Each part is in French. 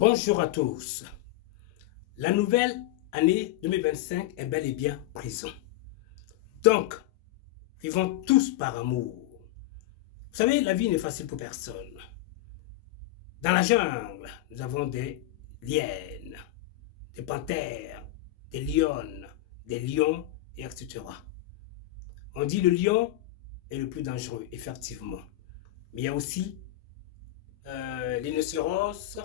Bonjour à tous. La nouvelle année 2025 est bel et bien présente. Donc, vivons tous par amour. Vous savez, la vie n'est facile pour personne. Dans la jungle, nous avons des hyènes, des panthères, des lionnes, des lions, et etc. On dit le lion est le plus dangereux, effectivement. Mais il y a aussi l'innocence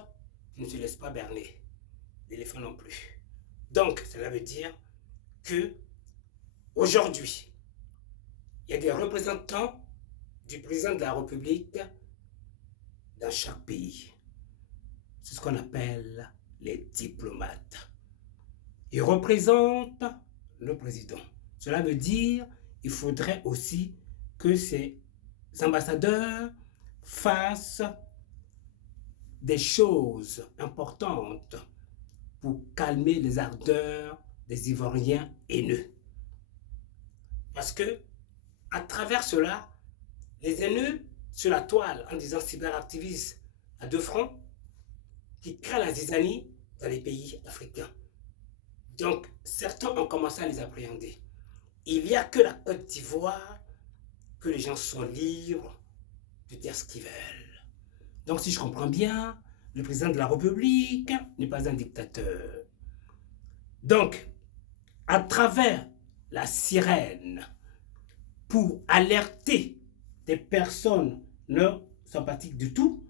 qui ne se laisse pas berner. L'éléphant non plus. Donc, cela veut dire que aujourd'hui, il y a des représentants du président de la République dans chaque pays. C'est ce qu'on appelle les diplomates. Ils représentent le président. Cela veut dire qu'il faudrait aussi que ces ambassadeurs fassent des choses importantes pour calmer les ardeurs des Ivoiriens haineux. Parce que, à travers cela, les haineux sur la toile, en disant cyberactivistes à deux fronts, qui créent la zizanie dans les pays africains. Donc, certains ont commencé à les appréhender. Il n'y a que la Côte d'Ivoire que les gens sont libres de dire ce qu'ils veulent. Donc, si je comprends bien, le président de la République n'est pas un dictateur. Donc, à travers la sirène, pour alerter des personnes non sympathiques du tout,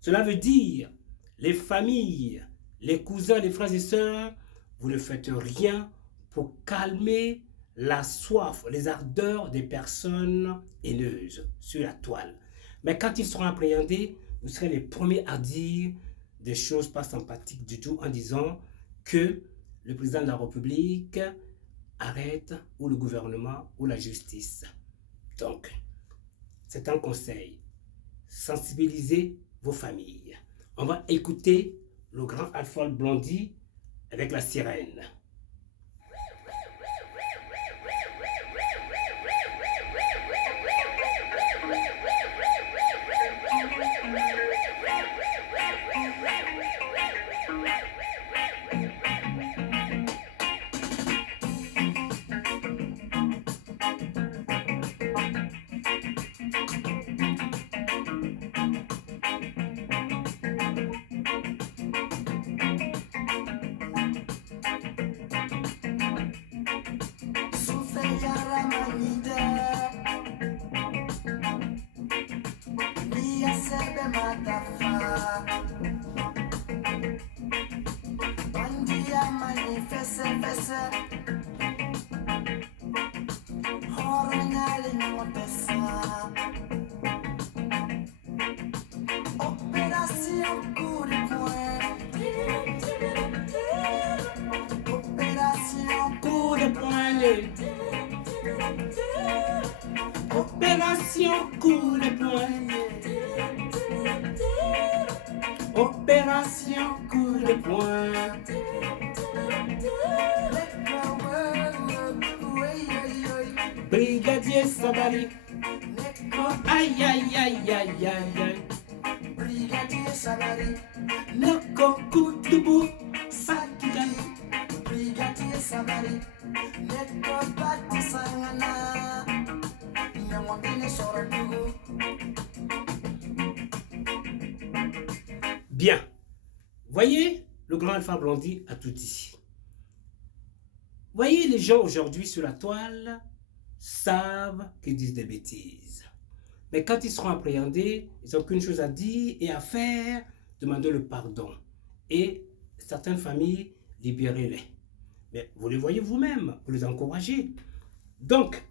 cela veut dire les familles, les cousins, les frères et sœurs, vous ne faites rien pour calmer la soif, les ardeurs des personnes haineuses sur la toile. Mais quand ils seront appréhendés, vous serez les premiers à dire des choses pas sympathiques du tout en disant que le président de la République arrête ou le gouvernement ou la justice. Donc, c'est un conseil. Sensibilisez vos familles. On va écouter le grand Alpha Blondy avec la sirène. Opération coup de poing. Opération coup de poing. Brigadier Sabari. Oh, aïe aïe aïe aïe aïe aïe. Brigadier Sabari. Noko kutubu. Fatiga. Brigadier Sabari. Neko bati sangana. Bien. Voyez, le grand Alpha Blondy a tout dit. Voyez, les gens aujourd'hui sur la toile savent qu'ils disent des bêtises. Mais quand ils seront appréhendés, ils n'ont qu'une chose à dire et à faire, demander le pardon. Et certaines familles, libérez-les. Mais vous les voyez vous-même, vous les encouragez. Donc,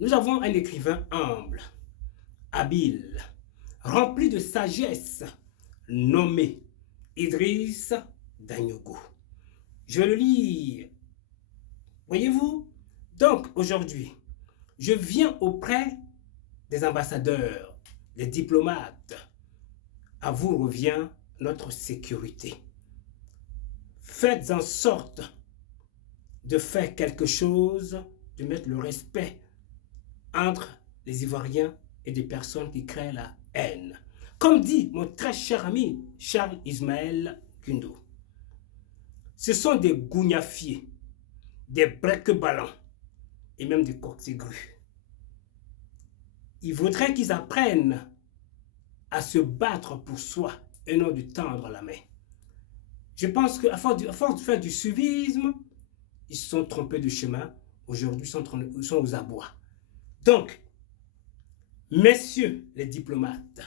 nous avons un écrivain humble, habile, rempli de sagesse, nommé Idriss Dagnogo. Je vais le lire. Voyez-vous? Donc, aujourd'hui, je viens auprès des ambassadeurs, des diplomates. À vous revient notre sécurité. Faites en sorte de faire quelque chose, de mettre le respect entre les Ivoiriens et des personnes qui créent la haine. Comme dit mon très cher ami Charles Ismaël Gundo, ce sont des gougnafiers, des breque-ballons et même des coqs-aigrus. Il faudrait qu'ils apprennent à se battre pour soi et non de tendre la main. Je pense qu'à force de faire du suivisme, ils se sont trompés de chemin. Aujourd'hui, ils sont aux abois. Donc, messieurs les diplomates,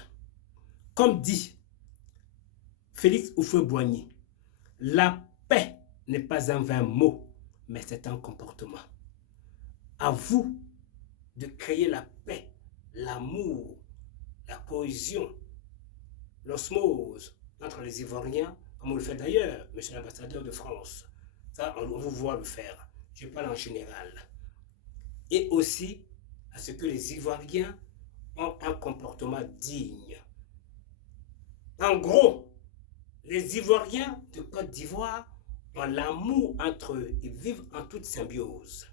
comme dit Félix Houphouët-Boigny, la paix n'est pas un vain mot, mais c'est un comportement. À vous de créer la paix, l'amour, la cohésion, l'osmose entre les Ivoiriens, comme on le fait d'ailleurs, monsieur l'ambassadeur de France. Ça, on vous voit le faire. Je parle en général. Et aussi à ce que les Ivoiriens ont un comportement digne. En gros, les Ivoiriens de Côte d'Ivoire ont l'amour entre eux. Ils vivent en toute symbiose.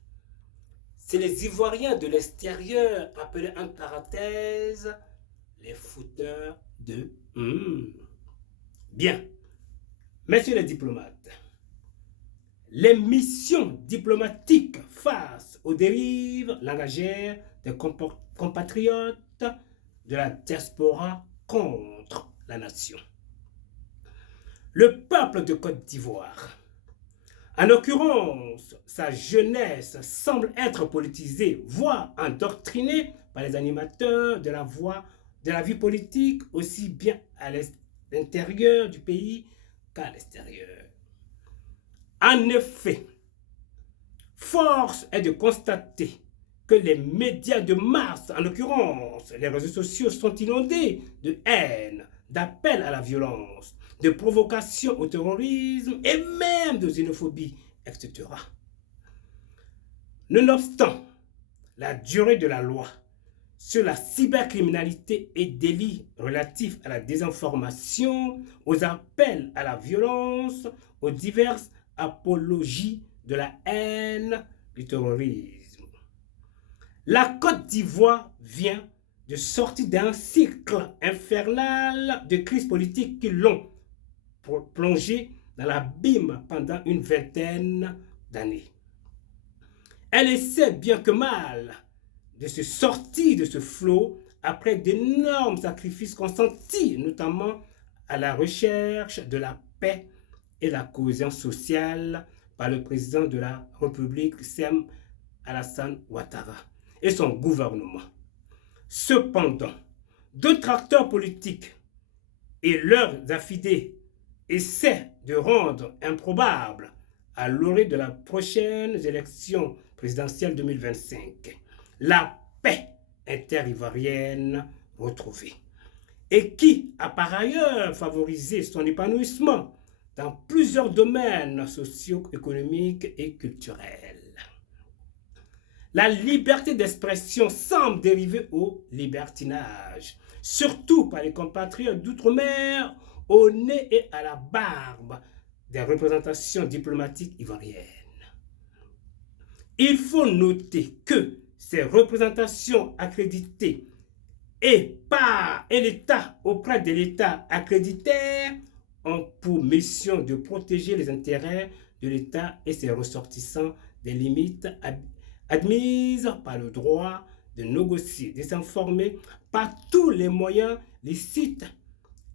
C'est les Ivoiriens de l'extérieur, appelés en parenthèse les fouteurs de... Bien. Messieurs les diplomates, les missions diplomatiques face aux dérives langagières des compatriotes de la diaspora contre la nation. Le peuple de Côte d'Ivoire, en l'occurrence, sa jeunesse semble être politisée, voire endoctrinée par les animateurs de la vie politique, aussi bien à l'intérieur du pays qu'à l'extérieur. En effet, force est de constater que les médias de masse, en l'occurrence les réseaux sociaux, sont inondés de haine, d'appels à la violence, de provocation au terrorisme et même de xénophobie, etc. Nonobstant la durée de la loi sur la cybercriminalité et délits relatifs à la désinformation, aux appels à la violence, aux diverses apologies de la haine, du terrorisme. La Côte d'Ivoire vient de sortir d'un cycle infernal de crises politiques qui l'ont plongée dans l'abîme pendant une vingtaine d'années. Elle essaie bien que mal de se sortir de ce flot après d'énormes sacrifices consentis, notamment à la recherche de la paix et la cohésion sociale par le président de la République, Sem Alassane Ouattara, et son gouvernement. Cependant, d'autres acteurs politiques et leurs affidés essaient de rendre improbable, à l'orée de la prochaine élection présidentielle 2025, la paix inter-ivoirienne retrouvée, et qui a par ailleurs favorisé son épanouissement dans plusieurs domaines socio-économiques et culturels. La liberté d'expression semble dériver au libertinage, surtout par les compatriotes d'outre-mer au nez et à la barbe des représentations diplomatiques ivoiriennes. Il faut noter que ces représentations accréditées et l'État auprès de l'État accréditaire ont pour mission de protéger les intérêts de l'État et ses ressortissants des limites admises par le droit de négocier, de s'informer par tous les moyens licites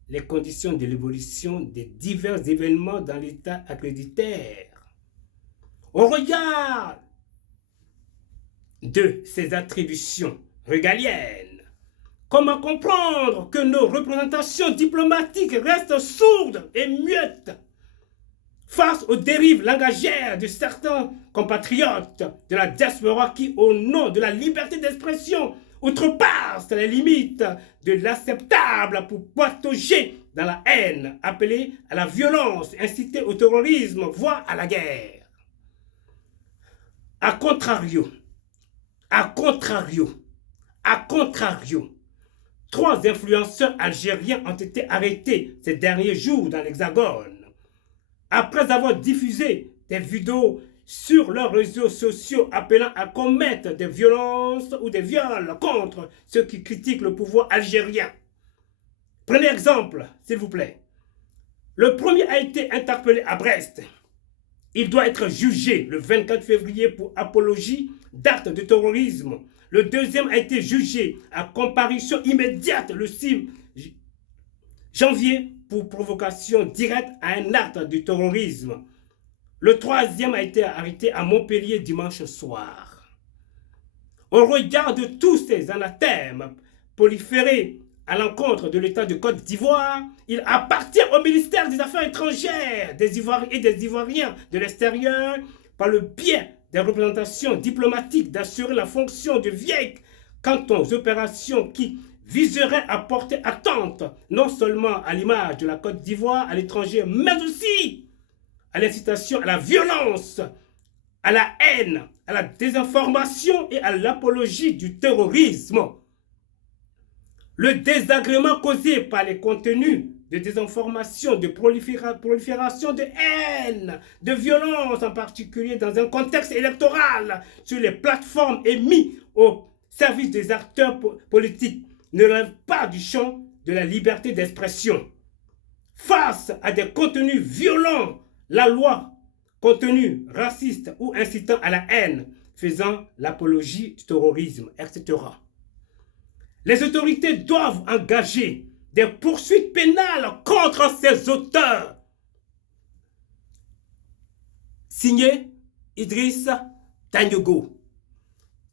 les conditions de l'évolution des divers événements dans l'État accréditaire. Au regard de ces attributions régaliennes, comment comprendre que nos représentations diplomatiques restent sourdes et muettes face aux dérives langagières de certains compatriotes de la diaspora qui, au nom de la liberté d'expression, outrepassent les limites de l'acceptable pour patauger dans la haine, appelée à la violence, inciter au terrorisme, voire à la guerre. A contrario, 3 influenceurs algériens ont été arrêtés ces derniers jours dans l'Hexagone, après avoir diffusé des vidéos sur leurs réseaux sociaux appelant à commettre des violences ou des viols contre ceux qui critiquent le pouvoir algérien. Prenez exemple, s'il vous plaît. Le premier a été interpellé à Brest. Il doit être jugé le 24 février pour apologie d'actes de terrorisme. Le deuxième a été jugé à comparution immédiate le 6 janvier pour provocation directe à un acte de terrorisme. Le troisième a été arrêté à Montpellier dimanche soir. Au regard de tous ces anathèmes proliférés à l'encontre de l'État de Côte d'Ivoire, il appartient au ministère des Affaires étrangères des Ivoiriens et des Ivoiriens de l'extérieur, par le biais des représentations diplomatiques, d'assurer la fonction de veille quant aux opérations qui viseraient à porter atteinte non seulement à l'image de la Côte d'Ivoire à l'étranger, mais aussi à l'incitation à la violence, à la haine, à la désinformation et à l'apologie du terrorisme. Le désagrément causé par les contenus de désinformation, de prolifération de haine, de violence en particulier dans un contexte électoral sur les plateformes et mis au service des acteurs politiques ne relève pas du champ de la liberté d'expression. Face à des contenus violents, la loi, contenus racistes ou incitant à la haine, faisant l'apologie du terrorisme, etc. Les autorités doivent engager des poursuites pénales contre ces auteurs. Signé Idriss Tanyogo.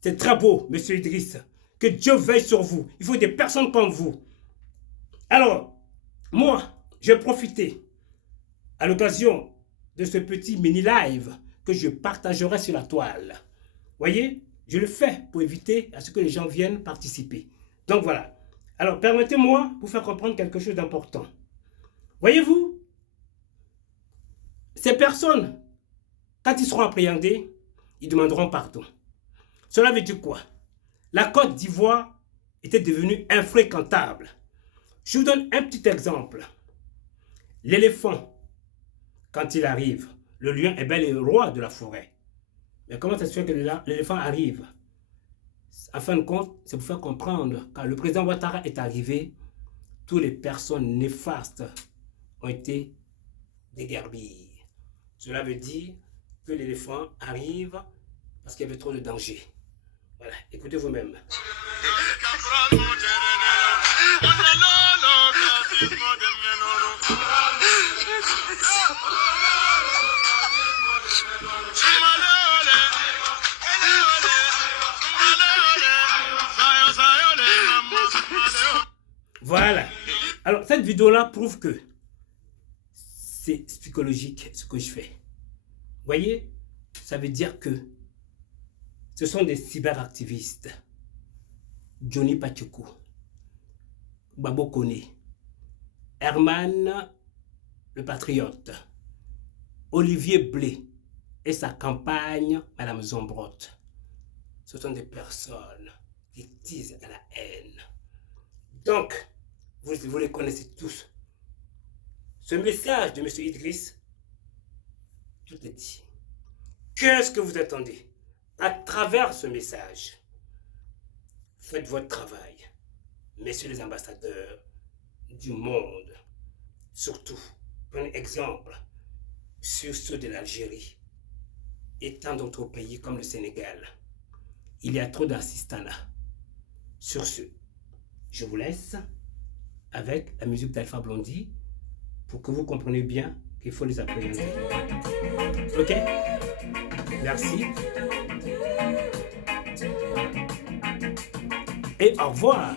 C'est très beau, monsieur Idriss. Que Dieu veille sur vous. Il faut des personnes comme vous. Alors, moi, j'ai profité à l'occasion de ce petit mini-live que je partagerai sur la toile. Voyez, je le fais pour éviter à ce que les gens viennent participer. Donc voilà. Alors, permettez-moi de vous faire comprendre quelque chose d'important. Voyez-vous, ces personnes, quand ils seront appréhendés, ils demanderont pardon. Cela veut dire quoi? La Côte d'Ivoire était devenue infréquentable. Je vous donne un petit exemple. L'éléphant, quand il arrive, le lion est bel et roi de la forêt. Mais comment ça se fait que l'éléphant arrive? En fin de compte, c'est pour faire comprendre, quand le président Ouattara est arrivé, toutes les personnes néfastes ont été déguerpies. Cela veut dire que l'éléphant arrive parce qu'il y avait trop de danger. Voilà, écoutez vous-même. Voilà. Alors, cette vidéo-là prouve que c'est psychologique ce que je fais. Vous voyez, ça veut dire que ce sont des cyberactivistes. Johnny Pacheco, Babo Kone, Herman le Patriote, Olivier Blé et sa campagne Madame Zombrotte. Ce sont des personnes qui disent à la haine. Donc, vous les connaissez tous. Ce message de M. Idriss, tout est dit. Qu'est-ce que vous attendez? À travers ce message, faites votre travail, messieurs les ambassadeurs du monde. Surtout, prenez exemple sur ceux de l'Algérie et tant d'autres pays comme le Sénégal. Il y a trop d'assistanat. Sur ce, je vous laisse avec la musique d'Alpha Blondy pour que vous compreniez bien qu'il faut les appréhender. Ok? Merci. Et au revoir.